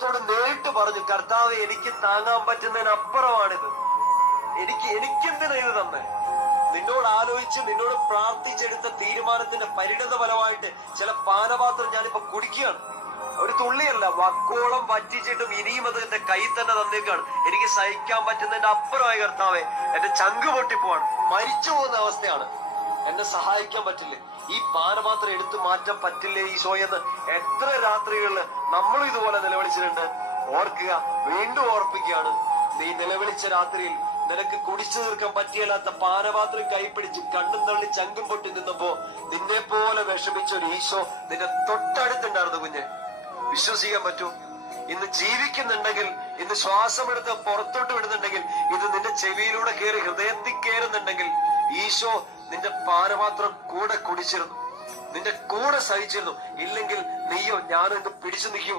ദൈവത്തോട് നേരിട്ട് പറഞ്ഞു, കർത്താവെ എനിക്ക് താങ്ങാൻ പറ്റുന്നതിനപ്പുറമാണിത്, എനിക്കെന്തിനാ ഇത് തന്നെ? നിന്നോട് ആലോചിച്ച് നിന്നോട് പ്രാർത്ഥിച്ചെടുത്ത തീരുമാനത്തിന്റെ പരിണത ഫലമായിട്ട് ചില പാനപാത്രം ഞാനിപ്പോ കുടിക്കുകയാണ്. ഒരു തുള്ളിയല്ല, വക്കോളം വറ്റിച്ചിട്ടും ഇനിയും അത് എന്റെ കയ്യിൽ തന്നെ തന്നേക്കാണ്. എനിക്ക് സഹിക്കാൻ പറ്റുന്നതിന്റെ അപ്പുറമായി കർത്താവെ, എന്റെ ചങ്ക് പൊട്ടിപ്പോവാണ്, മരിച്ചു പോകുന്ന അവസ്ഥയാണ്, എന്നെ സഹായിക്കാൻ പറ്റില്ലേ, ഈ പാനപാത്രം എടുത്തു മാറ്റാൻ പറ്റില്ലേ ഈശോയെന്ന് എത്ര രാത്രികളില് നമ്മളും ഇതുപോലെ നിലവിളിച്ചിട്ടുണ്ട്. ഓർക്കുക, വീണ്ടും ഓർപ്പിക്കുകയാണ്, നീ നിലവിളിച്ച രാത്രിയിൽ നിനക്ക് കുടിച്ചു തീർക്കാൻ പറ്റിയല്ലാത്ത പാനപാത്രം കൈപ്പിടിച്ച് കണ്ണും തള്ളി ചങ്കും പൊട്ടി നിന്നപ്പോ നിന്നെ പോലെ വിഷമിച്ച ഒരു ഈശോ നിന്റെ തൊട്ടടുത്തുണ്ടായിരുന്നു. കുഞ്ഞ്, വിശ്വസിക്കാൻ പറ്റൂ? ഇന്ന് ജീവിക്കുന്നുണ്ടെങ്കിൽ, ഇന്ന് ശ്വാസമെടുത്ത് പുറത്തോട്ട് വിടുന്നുണ്ടെങ്കിൽ, ഇത് നിന്റെ ചെവിയിലൂടെ കയറി ഹൃദയത്തിൽ കയറുന്നുണ്ടെങ്കിൽ, ഈശോ നിന്റെ പാനപാത്രം കൂടെ കുടിച്ചിരുന്നു, നിന്റെ കൂടെ സഹിച്ചിരുന്നു. ഇല്ലെങ്കിൽ നീയോ ഞാനോ ഇത് പിടിച്ചു നിൽക്കൂ?